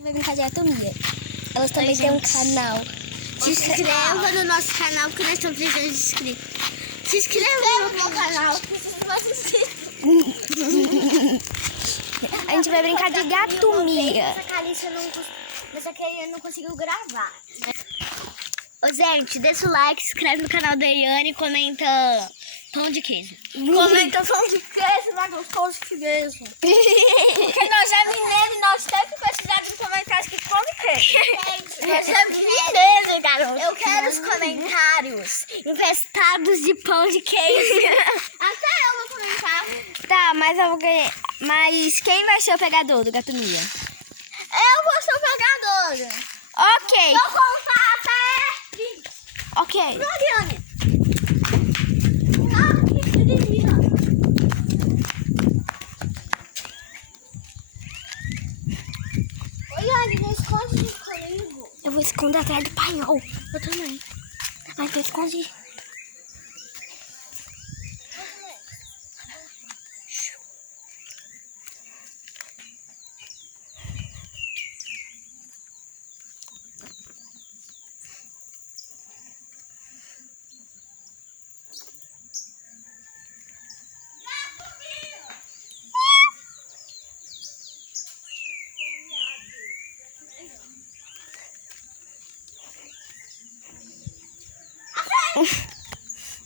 Vai brincar de anatomia. Elas também têm um canal. Se inscreva no nosso canal, que nós estamos precisando de inscritos. Se inscreva no meu canal. A gente vai brincar de gatomia. Mas a Kaliane não conseguiu gravar. Ô, gente, deixa o like, se inscreve no canal da Iane e comenta pão de queijo. Comenta pão de queijo, mas gostoso de queijo. Porque nós é mineiro e nós temos que precisar de comentários que come queijo. Nós é mineiro, garoto. Eu quero os comentários infestados de pão de queijo. Até eu vou comentar. Tá, mas eu vou ganhar. Mas quem vai ser o pegador do gatomia? Eu vou ser o pegador. Ok. Vou contar até 20. Ok. Mariane. Ah, que delícia. Oi, Yane, não esconde comigo. Eu vou esconder atrás do paiol. Eu também. Mas eu escondi.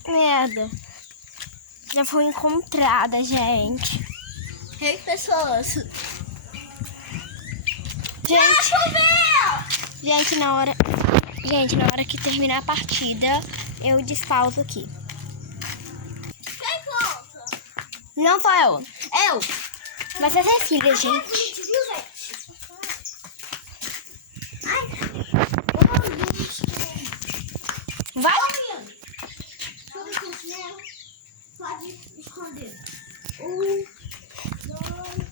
Merda. Já foi encontrada, gente. Ei, pessoas. Gente, na hora que terminar a partida, eu despauso aqui. Quem conta? Não sou eu. Eu. Vai ser Cecília, gente. 20, viu, gente? Ai. Vai. Pode esconder. 1, 2.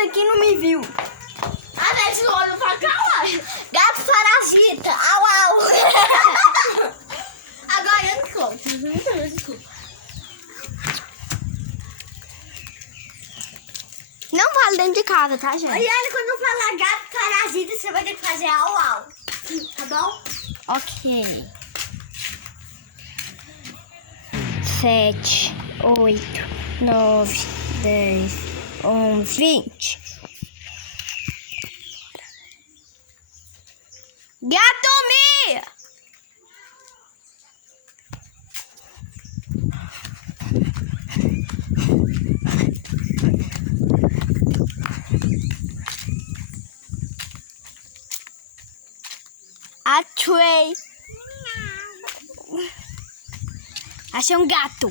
Aqui não me viu. A gente olha pra cá, ó. Gato parasita. Au, au. Agora eu não conto. Não vale dentro de casa, tá, gente? Olha, quando eu falar gato parasita, você vai ter que fazer au, au. Tá bom? Ok. 7, 8, 9, 10, 11, 20. Gatomia! Achei. Achei um gato.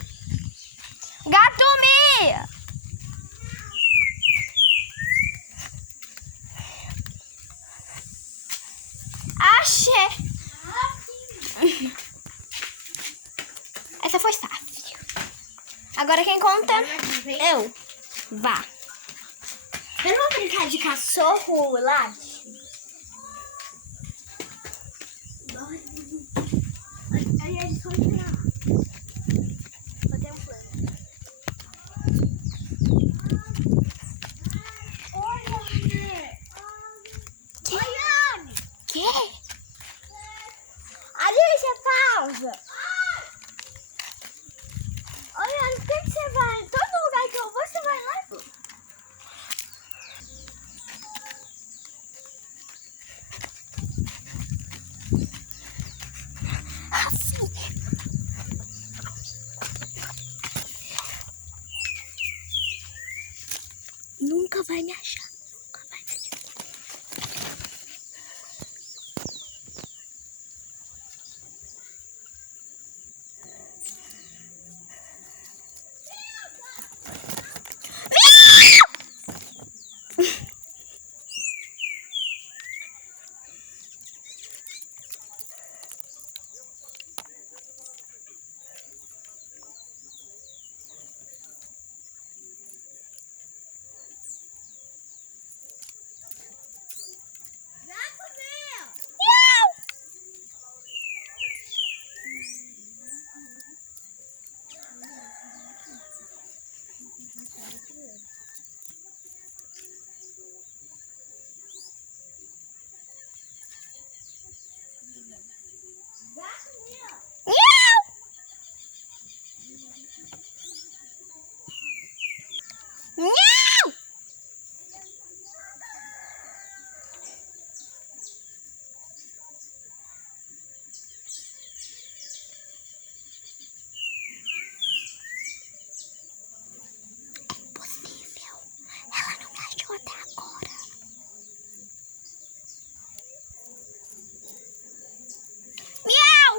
Gatomia! Achei. Agora quem conta? Eu. Vá. Eu não vou brincar de cachorro lá. Aí eles vão tirar. Vou ter um plano. Olha! Que? Alicia, pausa! Olha, por que você vai? Todo lugar que eu vou, você vai lá? Nunca vai me achar. Nunca vai me achar. Não! É impossível. Ela não me achou até agora. Miau!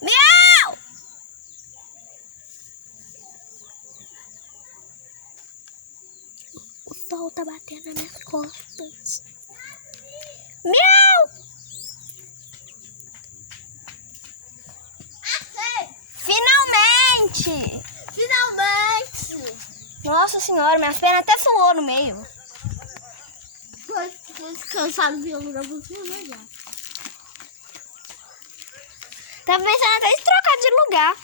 Miau! O sol tá batendo nas minhas costas. Miau! Finalmente! Finalmente! Nossa senhora, minhas pernas até suou no meio. Tô descansado de ouvir a música, né? Tava pensando até em trocar de lugar.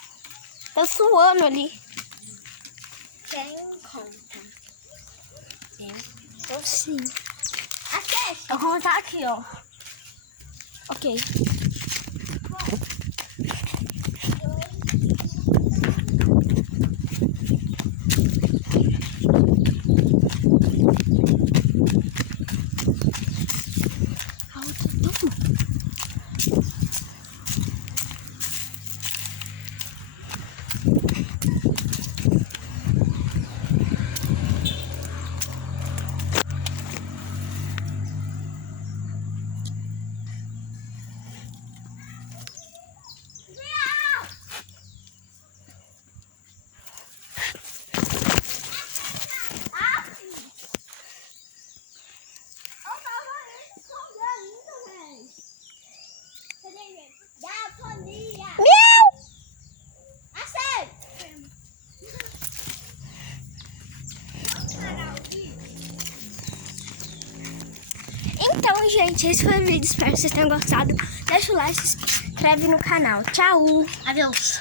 Tô suando ali. Quem conta? Eu sim. Aqui, Eu vou contar aqui, ó. Ok. Então, gente, esse foi o vídeo. Espero que vocês tenham gostado. Deixa o like, se inscreve no canal. Tchau! Adeus.